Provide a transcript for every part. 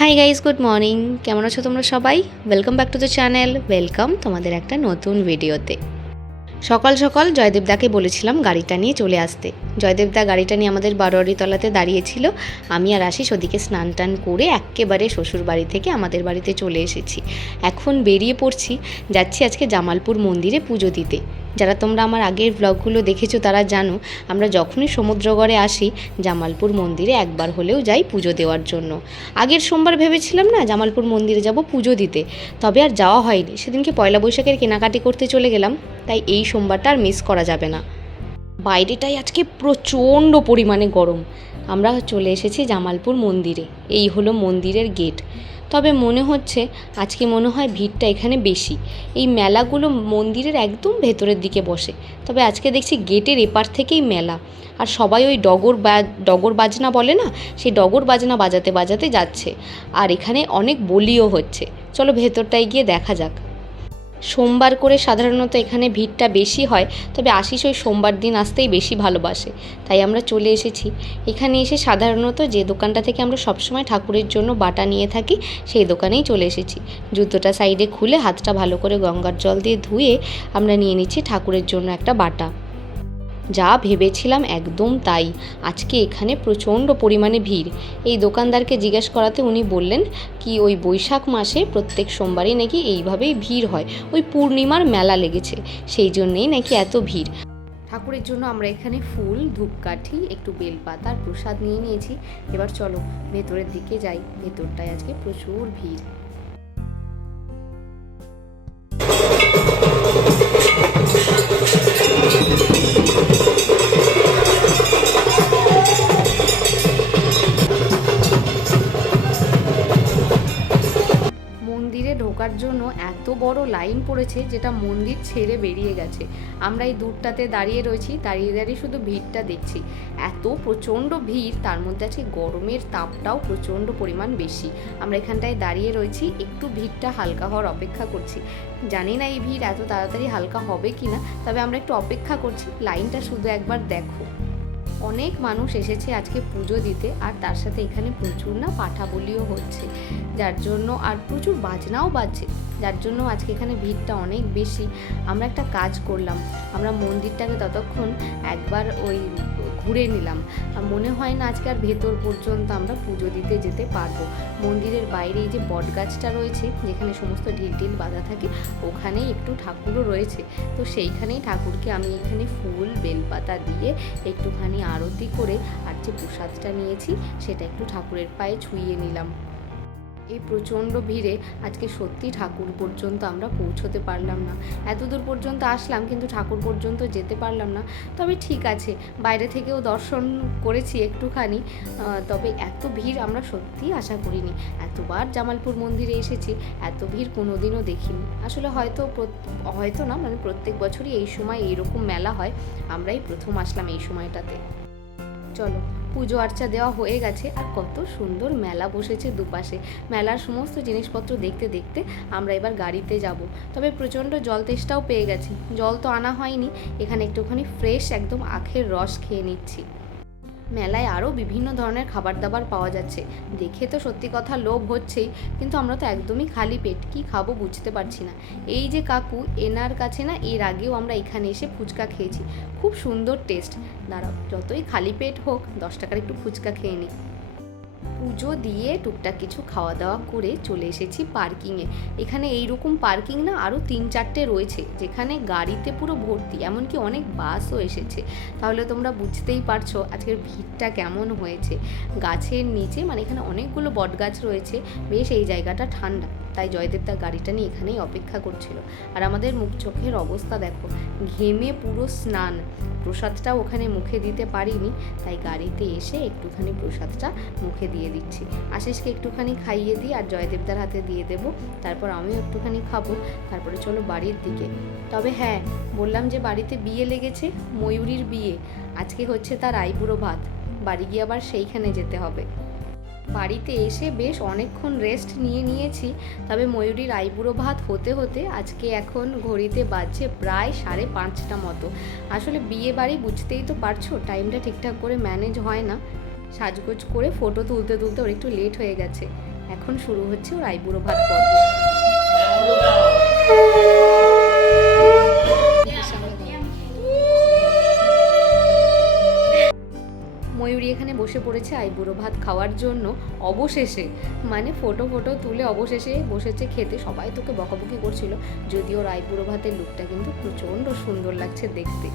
Hi guys, good morning. কেমন আছো তোমরা সবাই? Welcome back to the channel. Welcome তোমাদের একটা নতুন ভিডিওতে। সকাল সকাল জয়দেবদাকে বলেছিলাম গাড়িটা নিয়ে চলে আসতে। জয়দেবদা গাড়িটা নিয়ে আমাদের বারোয়ারিতলাতে দাঁড়িয়েছিল। আমি আর আশিস ওদিকে স্নান টান করে একেবারে শ্বশুর বাড়ি থেকে আমাদের বাড়িতে চলে এসেছি। এখন বেরিয়ে পড়ছি, যাচ্ছি আজকে জামালপুর মন্দিরে পুজো দিতে। যারা তোমরা আমার আগের ব্লগগুলো দেখেছো তারা জানো, আমরা যখনই সমুদ্রগড়ে আসি জামালপুর মন্দিরে একবার হলেও যাই পুজো দেওয়ার জন্য। আগের সোমবার ভেবেছিলাম না জামালপুর মন্দিরে যাব পুজো দিতে, তবে আর যাওয়া হয়নি। সেদিনকে পয়লা বৈশাখের কেনাকাটি করতে চলে গেলাম, তাই এই সোমবারটা আর মিস করা যাবে না। বাইরেটাই আজকে প্রচণ্ড পরিমাণে গরম। আমরা চলে এসেছি জামালপুর মন্দিরে। এই হলো মন্দিরের গেট। তবে মনে হচ্ছে আজকে মনে হয় ভিড়টা এখানে বেশি। এই মেলাগুলো মন্দিরের একদম ভেতরের দিকে বসে, তবে আজকে দেখছি গেটের এপার থেকেই মেলা। আর সবাই ওই ডগর বাজনা বলে না, সেই ডগর বাজনা বাজাতে বাজাতে যাচ্ছে। আর এখানে অনেক বলিও হচ্ছে। চলো ভেতরটায় গিয়ে দেখা যাক। সোমবার করে সাধারণত এখানে ভিড়টা বেশি হয়, তবে আশিস ওই সোমবার দিন আসতেই বেশি ভালোবাসে, তাই আমরা চলে এসেছি। এখানে এসে সাধারণত যে দোকানটা থেকে আমরা সবসময় ঠাকুরের জন্য বাটা নিয়ে থাকি সেই দোকানেই চলে এসেছি। জুতোটা সাইডে খুলে হাতটা ভালো করে গঙ্গার জল দিয়ে ধুয়ে আমরা নিয়ে নিচ্ছি ঠাকুরের জন্য একটা বাটা। যা ভেবেছিলাম একদম তাই। আজকে এখানে প্রচণ্ড পরিমাণে ভিড়। এই দোকানদারকে জিজ্ঞেস করাতে উনি বললেন কি ওই বৈশাখ মাসে প্রত্যেক সোমবারই নাকি এইভাবেই ভিড় হয়, ওই পূর্ণিমার মেলা লেগেছে, সেই জন্যেই নাকি এত ভিড়। ঠাকুরের জন্য আমরা এখানে ফুল, ধূপকাঠি, একটু বেলপাতা আর প্রসাদ নিয়ে নিয়েছি। এবার চলো ভেতরের দিকে যাই। ভেতরটায় আজকে প্রচুর ভিড়। মন্দিরে ঢোকার জন্য এত বড় লাইন পড়েছে, যেটা মন্দির ছেড়ে বেরিয়ে গেছে। আমরা এই দূরটাতে দাঁড়িয়ে রয়েছি, দাঁড়িয়ে দাঁড়িয়ে শুধু ভিড়টা দেখছি। এত প্রচণ্ড ভিড়, তার মধ্যে আছে গরমের তাপটাও প্রচণ্ড পরিমাণ বেশি। আমরা এখানটায় দাঁড়িয়ে রয়েছি, একটু ভিড়টা হালকা হওয়ার অপেক্ষা করছি। জানি না এই ভিড় এত তাড়াতাড়ি হালকা হবে কি না, তবে আমরা একটু অপেক্ষা করছি। লাইনটা শুধু একবার দেখো। অনেক মানুষ এসেছে আজকে পুজো দিতে, আর তার সাথে এখানে প্রচুর না পাঠা বলিও হচ্ছে, যার জন্য আর প্রচুর বাজনাও বাজছে, যার জন্য আজকে এখানে ভিড়টা অনেক বেশি। আমরা একটা কাজ করলাম, আমরা মন্দিরটাকে ততক্ষণ একবার ওই ঘুরে নিলাম। মনে হয় না আজকে আর ভেতর পর্যন্ত আমরা পুজো দিতে যেতে পারবো। মন্দিরের বাইরে এই যে বট গাছটা রয়েছে, যেখানে সমস্ত ঢিল বাঁধা থাকে, ওখানেই একটু ঠাকুরও রয়েছে। তো সেইখানেই ঠাকুরকে আমি এখানে ফুল বেলপাতা দিয়ে একটুখানি আরতি করে আর যে প্রসাদটা নিয়েছি সেটা একটু ঠাকুরের পায়ে ছুঁয়ে নিলাম। এই প্রচণ্ড ভিড়ে আজকে সত্যি ঠাকুর পর্যন্ত আমরা পৌঁছতে পারলাম না। এত দূর পর্যন্ত আসলাম কিন্তু ঠাকুর পর্যন্ত যেতে পারলাম না। তবে ঠিক আছে, বাইরে থেকেও দর্শন করেছি একটুখানি। তবে এত ভিড় আমরা সত্যিই আশা করিনি। এতবার জামালপুর মন্দিরে এসেছি, এত ভিড় কোনোদিনও দেখিনি। আসলে হয়তো না, মানে প্রত্যেক বছরই এই সময় এইরকম মেলা হয়, আমরাই প্রথম আসলাম এই সময়টাতে। চলো, পুজো আর্চা দেওয়া হয়ে গেছে, আর কত সুন্দর মেলা বসেছে দুপাশে। মেলার সমস্ত জিনিসপত্র দেখতে দেখতে আমরা এবার গাড়িতে যাব। তবে প্রচণ্ড জল তেষ্টাও পেয়ে গেছি। জল তো আনা হয়নি, এখানে একটুখানি ফ্রেশ একদম আখের রস খেয়ে নিচ্ছি। মেলায় আরও বিভিন্ন ধরনের খাবার দাবার পাওয়া যাচ্ছে, দেখে তো সত্যি কথা লোভ হচ্ছেই, কিন্তু আমরা তো একদমই খালি পেট, কী খাবো বুঝতে পারছি না। এই যে কাকু, এনার কাছে না এর আগেও আমরা এখানে এসে ফুচকা খেয়েছি, খুব সুন্দর টেস্ট। দাঁড়াও, যতই খালি পেট হোক 10 টাকার একটু ফুচকা খেয়ে নিই। পুজো দিয়ে টুকটাক কিছু খাওয়া দাওয়া করে চলে এসেছি পার্কিংয়ে। এখানে এইরকম পার্কিং না আরও 3-4টে রয়েছে, যেখানে গাড়িতে পুরো ভর্তি, এমনকি অনেক বাসও এসেছে। তাহলে তোমরা বুঝতেই পারছো আজকের ভিড়টা কেমন হয়েছে। গাছের নিচে, মানে এখানে অনেকগুলো বট গাছ রয়েছে, বেশ এই জায়গাটা ঠান্ডা, তাই জয়দেব তার গাড়িটা নিয়ে এখানেই অপেক্ষা করছিল। আর আমাদের মুখ চোখের অবস্থা দেখো, ঘেমে পুরো স্নান। প্রসাদটাও ওখানে মুখে দিতে পারিনি, তাই গাড়িতে এসে একটুখানি প্রসাদটা মুখে দিয়ে দিচ্ছি। আশিসকে একটুখানি খাইয়ে দিই আর জয়দেবদার হাতে দিয়ে দেবো, তারপর আমিও একটুখানি খাবো, তারপরে চলো বাড়ির দিকে। তবে হ্যাঁ, বললাম যে বাড়িতে বিয়ে লেগেছে, ময়ূরীর বিয়ে। আজকে হচ্ছে তার আইবুড়ো ভাত, বাড়ি গিয়ে আবার সেইখানে যেতে হবে। বাড়িতে এসে বেশ অনেকক্ষণ রেস্ট নিয়েছি। তবে ময়ূরীর আইবুড়ো ভাত হতে হতে আজকে এখন ঘড়িতে বাজছে প্রায় 5:30 মতো। আসলে বিয়ে বাড়ি বুঝতেই তো পারছো, টাইমটা ঠিকঠাক করে ম্যানেজ হয় না। সাজগোজ করে ফটো তুলতে ওর একটু লেট হয়ে গেছে। এখন শুরু হচ্ছে ওর আইবুড়ো ভাত পর্ব। ময়ূরী এখানে বসে পড়েছে আইবুড়ো ভাত খাওয়ার জন্য অবশেষে, মানে ফটো তুলে অবশেষে বসেছে খেতে। সবাই তোকে বকাবকি করছিল, যদিও ওর আইবুড়ো ভাতের লুকটা কিন্তু প্রচণ্ড সুন্দর লাগছে দেখতে।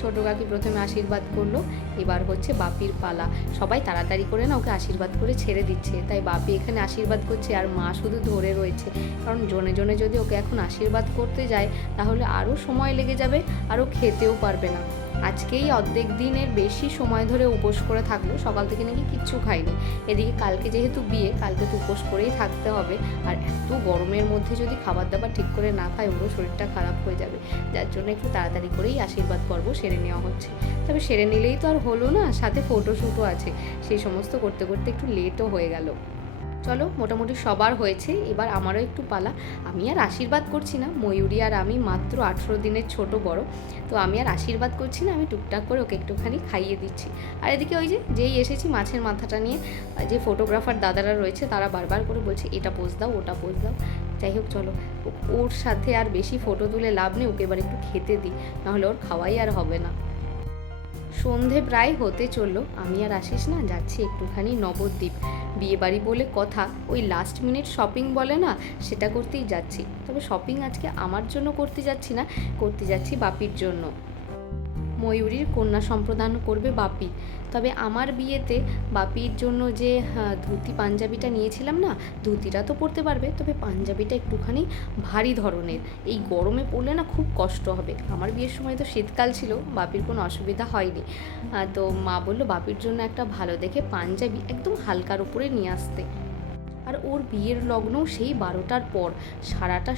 ছোটো কাকি প্রথমে আশীর্বাদ করলো, এবার হচ্ছে বাপির পালা। সবাই তাড়াতাড়ি করে না ওকে আশীর্বাদ করে ছেড়ে দিচ্ছে, তাই বাপি এখানে আশীর্বাদ করছে আর মা শুধু ধরে রয়েছে। কারণ জনে জনে যদি ওকে এখন আশীর্বাদ করতে যায় তাহলে আরও সময় লেগে যাবে, আরও খেতেও পারবে না। আজকেই অর্ধেক দিনের বেশি সময় ধরে উপোস করে থাকলো, সকাল থেকে নাকি কিচ্ছু খাইনি। এদিকে কালকে যেহেতু বিয়ে, কালকে তো উপোস করেই থাকতে হবে, আর এত গরমের মধ্যে যদি খাবার দাবার ঠিক করে না খায় ওরও শরীরটা খারাপ হয়ে যাবে। যার জন্য একটু তাড়াতাড়ি করেই আশীর্বাদ পর্ব সেরে নেওয়া হচ্ছে। তবে সেরে নিলেই তো আর হলো না, সাথে ফটোশ্যুটও আছে, সেই সমস্ত করতে করতে একটু লেটও হয়ে গেল। চলো, মোটামুটি সবার হয়েছে, এবার আমারও একটু পালা। আমি আর আশীর্বাদ করছি না, ময়ূরী আর আমি মাত্র 18 দিনের ছোট বড়, তো আমি আর আশীর্বাদ করছি না, আমি টুকটাক করে ওকে একটুখানি খাইয়ে দিচ্ছি। আর এদিকে ওই যেই এসেছি মাছের মাথাটা নিয়ে, যে ফটোগ্রাফার দাদারা রয়েছে তারা বারবার করে বলছে এটা পোজ দাও, ওটা পোজ দাও। যাই হোক চলো, ওর সাথে আর বেশি ফটো তুলে লাভ নেই, ওকে এবার একটু খেতে দিই, নাহলে ওর খাওয়াই আর হবে না। সন্ধে প্রায় হতে চললো, আমি আর আশিস না যাচ্ছি একটুখানি নবদ্বীপ। বিয়েবাড়ি বলে কথা, ওই লাস্ট মিনিট শপিং বলে না, সেটা করতেই যাচ্ছি। তবে শপিং আজকে আমার জন্য করতে যাচ্ছি না, করতে যাচ্ছি বাপির জন্য। ময়ূরীর কন্যা সম্প্রদান করবে বাপি। তবে আমার বিয়েতে বাপির জন্য যে ধুতি পাঞ্জাবিটা নিয়েছিলাম না, ধুতিটা তো পরতে পারবে, তবে পাঞ্জাবিটা একটুখানি ভারী ধরনের, এই গরমে পরলে না খুব কষ্ট হবে। আমার বিয়ের সময় তো শীতকাল ছিল, বাপির কোনো অসুবিধা হয়নি। তো মা বললো বাপির জন্য একটা ভালো দেখে পাঞ্জাবি একদম হালকার উপরে নিয়ে আসতে। আর ওর বিয়ের লগ্নও সেই 12টার পর, সারাটা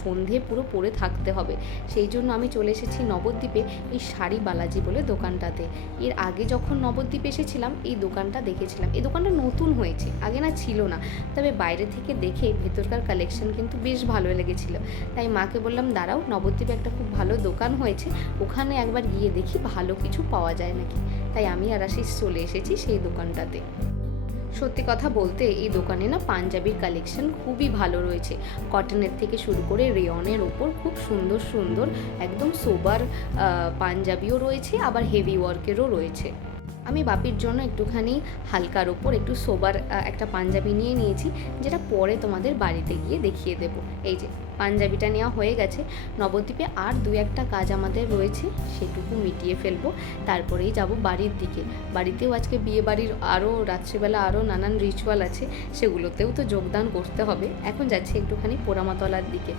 সন্ধে পুরো পরে থাকতে হবে। সেই জন্য আমি চলে এসেছি নবদ্বীপে এই শাড়ি বালাজি বলে দোকানটাতে। এর আগে যখন নবদ্বীপে এসেছিলাম এই দোকানটা দেখেছিলাম, এই দোকানটা নতুন হয়েছে, আগে না ছিল না। তবে বাইরে থেকে দেখে ভেতরকার কালেকশন কিন্তু বেশ ভালো লেগেছিলো, তাই মাকে বললাম দাঁড়াও, নবদ্বীপে একটা খুব ভালো দোকান হয়েছে, ওখানে একবার গিয়ে দেখি ভালো কিছু পাওয়া যায় নাকি। তাই আমি আর আশিস চলে এসেছি সেই দোকানটাতে। সত্যি কথা বলতে এই দোকানে না পাঞ্জাবির কালেকশন খুবই ভালো রয়েছে, কটনের থেকে শুরু করে রেয়নের ওপর খুব সুন্দর সুন্দর একদম সোবার পাঞ্জাবিও রয়েছে, আবার হেভি ওয়ার্কেরও রয়েছে। আমি বাপির জন্য একটুখানি হালকার ওপর একটু সোবার একটা পাঞ্জাবি নিয়ে নিয়েছি, যেটা পরে তোমাদের বাড়িতে গিয়ে দেখিয়ে দেবো। এই যে পাঞ্জাবিটা নেওয়া হয়ে গেছে। নবদ্বীপে আর 2-1টা কাজ আমাদের রয়েছে, সেটুকু মিটিয়ে ফেলবো, তারপরেই যাব বাড়ির দিকে। বাড়িতেও আজকে বিয়ে বাড়ির আরও রাত্রিবেলা আরও নানান রিচুয়াল আছে, সেগুলোতেও তো যোগদান করতে হবে। এখন যাচ্ছি একটুখানি পোড়ামাতলার দিকে।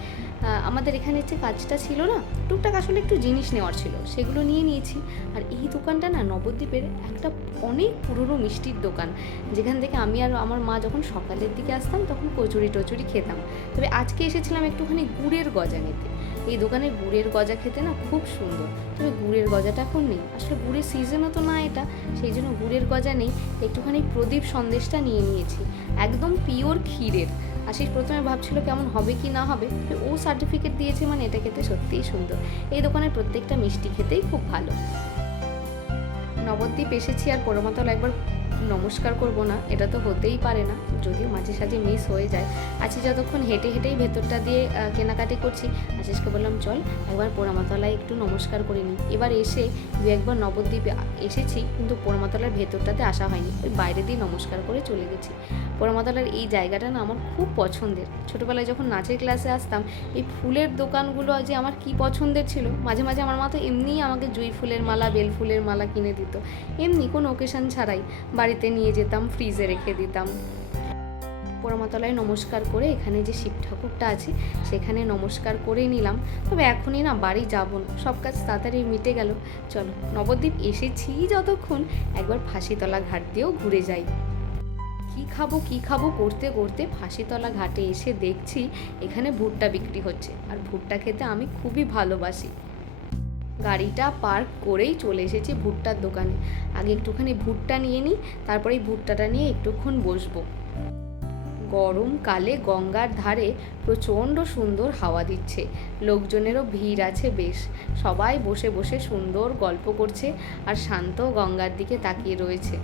আমাদের এখানে যে কাজটা ছিল না, টুকটাক আসলে একটু জিনিস নেওয়ার ছিল, সেগুলো নিয়ে নিয়েছি। আর এই দোকানটা না নবদ্বীপের একটা অনেক পুরনো মিষ্টির দোকান, যেখান থেকে আমি আর আমার মা যখন সকালের দিকে আসতাম তখন কচুরি টচুরি খেতাম। তবে আজকে এসেছিলাম একটুখানি গুড়ের গজা নিতে। এই দোকানের গুড়ের গজা খেতে না খুব সুন্দর, তবে গুড়ের গজাটা এখন নেই, আসলে গুড়ের সিজনও তো না এটা, সেই জন্য গুড়ের গজা নেই। একটুখানি প্রদীপ সন্দেশটা নিয়ে নিয়েছি, একদম পিওর ক্ষীরের। আশিস প্রথমে ভাবছিল কেমন হবে কি না হবে, ও সার্টিফিকেট দিয়েছে মানে এটা খেতে সত্যিই সুন্দর। এই দোকানের প্রত্যেকটা মিষ্টি খেতেই খুব ভালো। নবদ্বীপ এসেছি আর পোড়ামাতলা একবার নমস্কার করব না, এটা তো হতেই পারে না, যদিও মাঝে সাঝে মিস হয়ে যায়। আজকে যতক্ষণ হেঁটে হেঁটেই ভেতরটা দিয়ে কেনাকাটি করছি, আশিসকে বললাম চল একবার পোড়ামাতলায় একটু নমস্কার করে নিই। এবার এসে 2-1বার নবদ্বীপে এসেছি, কিন্তু পোড়ামাতলার ভেতরটাতে আসা হয়নি, ওই বাইরে দিয়ে নমস্কার করে চলে গেছি। পোড়ামাতলার এই জায়গাটা না আমার খুব পছন্দের। ছোটোবেলায় যখন নাচের ক্লাসে আসতাম, এই ফুলের দোকানগুলো যে আমার কি পছন্দের ছিল। মাঝে মাঝে আমার মা তো এমনিই আমাকে জুঁই ফুলের মালা, বেল ফুলের মালা কিনে দিত, এমনি কোনো ওকেশন ছাড়াই বাড়িতে নিয়ে যেতাম, ফ্রিজে রেখে দিতাম। পোড়ামাতলায় নমস্কার করে এখানে যে শিব ঠাকুরটা আছে সেখানে নমস্কার করেই নিলাম। তবে এখনই না বাড়ি যাব না, সব কাজ তাড়াতাড়ি মিটে গেল। চলো, নবদ্বীপ এসেছি যতক্ষণ একবার ফাঁসিতলা ঘাট দিয়েও ঘুরে যাই। কি খাবো করতে করতে ফাঁসিতলা ঘাটে এসে দেখছি এখানে ভুট্টা বিক্রি হচ্ছে, আর ভুট্টা খেতে আমি খুবই ভালোবাসি। গাড়িটা পার্ক করেই চলে এসেছি ভুট্টার দোকানে। আগে একটুখানি ভুট্টা নিয়ে নিই, তারপরে এই ভুট্টাটা নিয়ে একটুক্ষণ বসবো। গরমকালে গঙ্গার ধারে প্রচণ্ড সুন্দর হাওয়া দিচ্ছে, লোকজনেরও ভিড় আছে বেশ, সবাই বসে বসে সুন্দর গল্প করছে আর শান্ত গঙ্গার দিকে তাকিয়ে রয়েছে।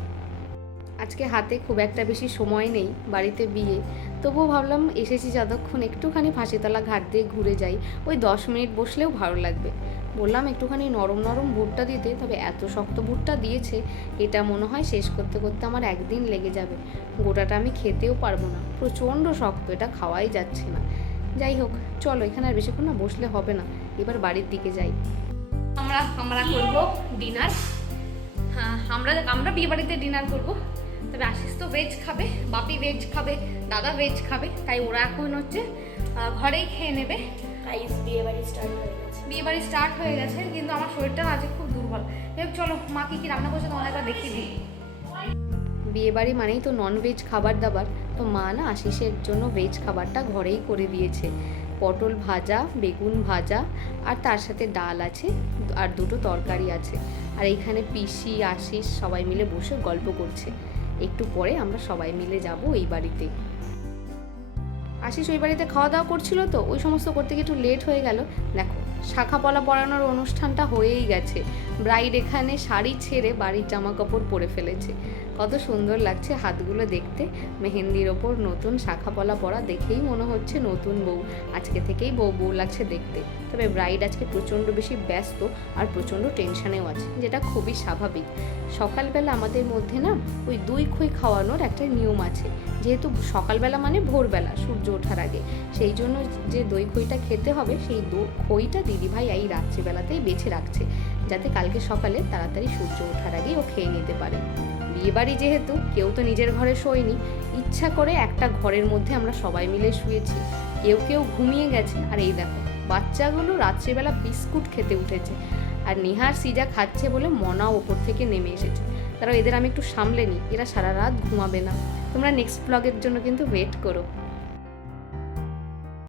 আজকে হাতে খুব একটা বেশি সময় নেই, বাড়িতে বিয়ে, তবুও ভাবলাম এসেছি যতক্ষণ একটুখানি ফাঁসিতলা ঘাট দিয়ে ঘুরে যাই। ওই 10 মিনিট বসলেও ভালো লাগবে। বললাম একটুখানি নরম নরম ভুট্টা দিতে, তবে এত শক্ত ভুট্টা দিয়েছে এটা মনে হয় শেষ করতে করতে আমার একদিন লেগে যাবে। গোটাটা আমি খেতেও পারবো না, প্রচণ্ড শক্ত, এটা খাওয়াই যাচ্ছে না। যাই হোক, চলো এখানে আর বেশিক্ষণ না বসলে হবে না, এবার বাড়ির দিকে যাই। আমরা আমরা করবো ডিনার। হ্যাঁ, আমরা বিয়ে বাড়িতে ডিনার করব। তবে আশিস তো ভেজ খাবে, বাপি ভেজ খাবে, দাদা ভেজ খাবে, তাই ওরা এখন হচ্ছে ঘরেই খেয়ে নেবে। বিয়ে বাড়ি স্টার্ট হয়ে গেছে, কিন্তু আমার শরীরটা আজকে খুব দুর্বল। চলো মা কি রান্না করছে তোমাদের একবার দেখিয়ে দিই। বিয়ে বাড়ি মানেই তো নন ভেজ খাবার দাবার, তো মা না আশিসের জন্য ভেজ খাবারটা ঘরেই করে দিয়েছে। পটল ভাজা, বেগুন ভাজা, আর তার সাথে ডাল আছে, আর দুটো তরকারি আছে। আর এইখানে পিসি আশিস সবাই মিলে বসে গল্প করছে। একটু পরে আমরা সবাই মিলে যাব এই বাড়িতে। আশিস ওই বাড়িতে খাওয়া দাওয়া করছিল, তো ওই সমস্ত করতে গিয়ে একটু লেট হয়ে গেল। দেখো শাখাপলা পরানোর অনুষ্ঠানটা হয়েই গেছে। ব্রাইড এখানে শাড়ি ছেড়ে বাড়ির জামা কাপড় পরে ফেলেছে। কত সুন্দর লাগছে হাতগুলো দেখতে। মেহেন্দির ওপর নতুন শাখাপলা পরা দেখেই মনে হচ্ছে নতুন বউ। আজকে থেকেই বউ বউ লাগছে দেখতে। তবে ব্রাইড আজকে প্রচণ্ড বেশি ব্যস্ত আর প্রচণ্ড টেনশানেও আছে, যেটা খুবই স্বাভাবিক। সকালবেলা আমাদের মধ্যে না ওই দই খই খাওয়ানোর একটা নিয়ম আছে। যেহেতু সকালবেলা মানে ভোরবেলা, সূর্য ওঠার আগে, সেই জন্য যে দই খইটা খেতে হবে, সেই খইটা দিদিভাই এই রাত্রিবেলাতেই বেছে রাখছে, যাতে কালকে সকালে তাড়াতাড়ি সূর্য ওঠার আগেই ও খেয়ে নিতে পারে। বিয়েবাড়ি যেহেতু কেউ তো নিজের ঘরে শোয়নি, ইচ্ছা করে একটা ঘরের মধ্যে আমরা সবাই মিলে শুয়েছি। কেউ কেউ ঘুমিয়ে গেছে, আর এই দেখো বাচ্চাগুলো রাত্রিবেলা বিস্কুট খেতে উঠেছে। আর নিহার সিজা খাচ্ছে বলে মনাও ওপর থেকে নেমে এসেছে। তারা এদের আমি একটু সামলে নিই, এরা সারা রাত ঘুমাবে না। তোমরা নেক্সট ব্লগের জন্য কিন্তু ওয়েট করো।